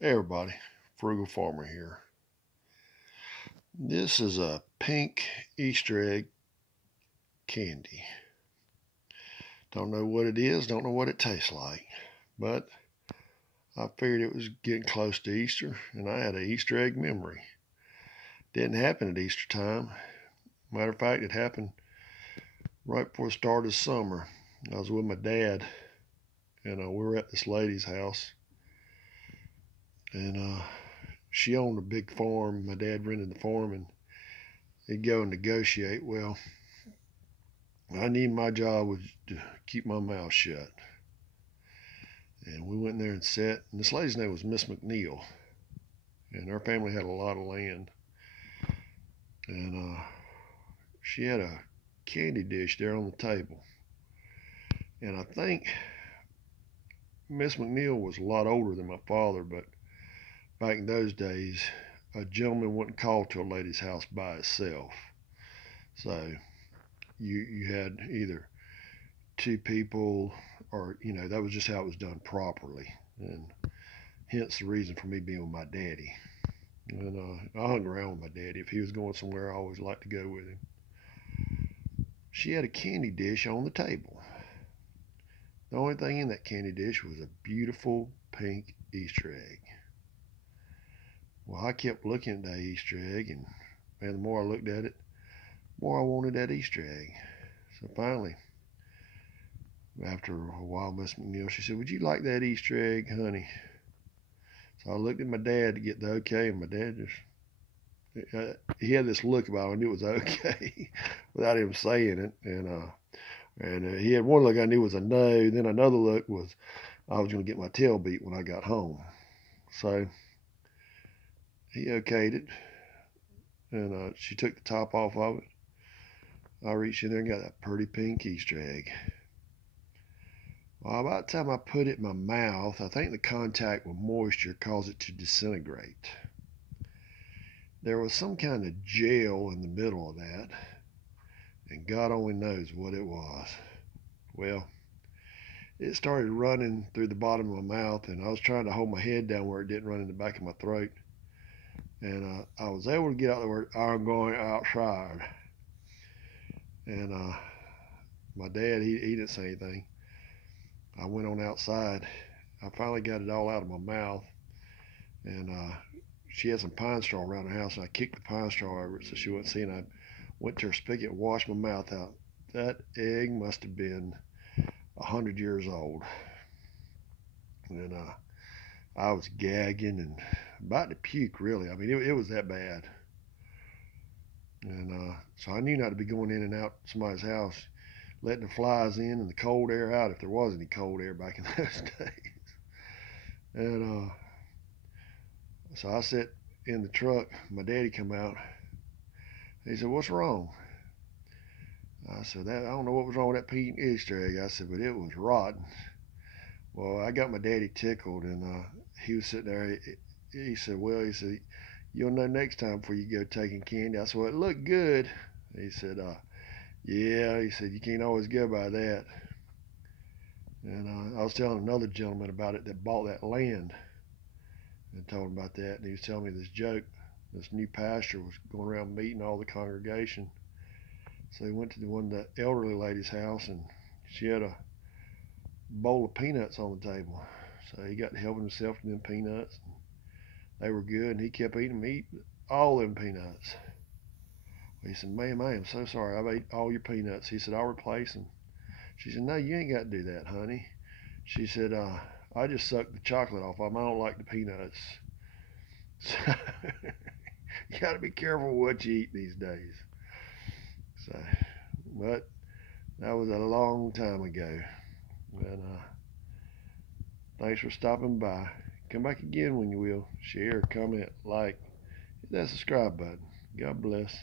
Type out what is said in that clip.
Hey everybody, Frugal Farmer here. This is a pink Easter egg candy. Don't know what it is, don't know what it tastes like, but I figured it was getting close to Easter and I had an Easter egg memory. Didn't happen at Easter time. Matter of fact, it happened right before the start of summer. I was with my dad and we were at this lady's house and she owned a big farm. My dad rented the farm and he'd go and negotiate. Well, I knew my job was to keep my mouth shut. And we went in there and sat. And this lady's name was Miss McNeil. And her family had a lot of land. And she had a candy dish there on the table. And I think Miss McNeil was a lot older than my father, but back in those days, a gentleman wouldn't call to a lady's house by itself. So you had either two people or that was just how it was done properly, and hence the reason for me being with my daddy. And I hung around with my daddy. If he was going somewhere, I always liked to go with him. She had a candy dish on the table. The only thing in that candy dish was a beautiful pink Easter egg. Well, I kept looking at that Easter egg, and man, the more I looked at it, the more I wanted that Easter egg. So finally, after a while, Miss McNeil, she said, "Would you like that Easter egg, honey?" So I looked at my dad to get the okay, and my dad he had this look about it. I knew it was okay without him saying it. And he had one look I knew was a no. Then another look was I was going to get my tail beat when I got home. So he okayed it, and she took the top off of it. I reached in there and got that pretty pink Easter egg. Well, about the time I put it in my mouth, I think the contact with moisture caused it to disintegrate. There was some kind of gel in the middle of that, and God only knows what it was. Well, it started running through the bottom of my mouth, and I was trying to hold my head down where it didn't run in the back of my throat. And I was able to get out the word, "I'm going outside." And my dad, he didn't say anything. I went on outside. I finally got it all out of my mouth, and she had some pine straw around the house, and I kicked the pine straw over it so she wouldn't see it. And I went to her spigot and washed my mouth out. That egg must have been 100 years old, and I was gagging and about to puke. Really, I mean, it was that bad. And so I knew not to be going in and out somebody's house, letting the flies in and the cold air out if there was any cold air back in those days. And so I sat in the truck. My daddy come out. He said, "What's wrong?" I said, "I don't know what was wrong with that pink Easter egg." I said, "But it was rotten." Well, I got my daddy tickled, and he was sitting there. He said, "Well," he said, "you'll know next time before you go taking candy." I said, "Well, it looked good." He said, "Yeah." He said, "You can't always go by that." And I was telling another gentleman about it that bought that land, and told him about that. And he was telling me this joke. This new pastor was going around meeting all the congregation. So he went to one of the elderly lady's house, and she had a bowl of peanuts on the table. So he got to helping himself to them peanuts. They were good, and he kept eating them, all them peanuts. He said, "Ma'am, I am so sorry. I've ate all your peanuts." He said, "I'll replace them." She said, "No, you ain't got to do that, honey." She said, "I just sucked the chocolate off them. I don't like the peanuts." So you got to be careful what you eat these days. So, but that was a long time ago. And thanks for stopping by. Come back again when you will. Share, comment, like, hit that subscribe button. God bless.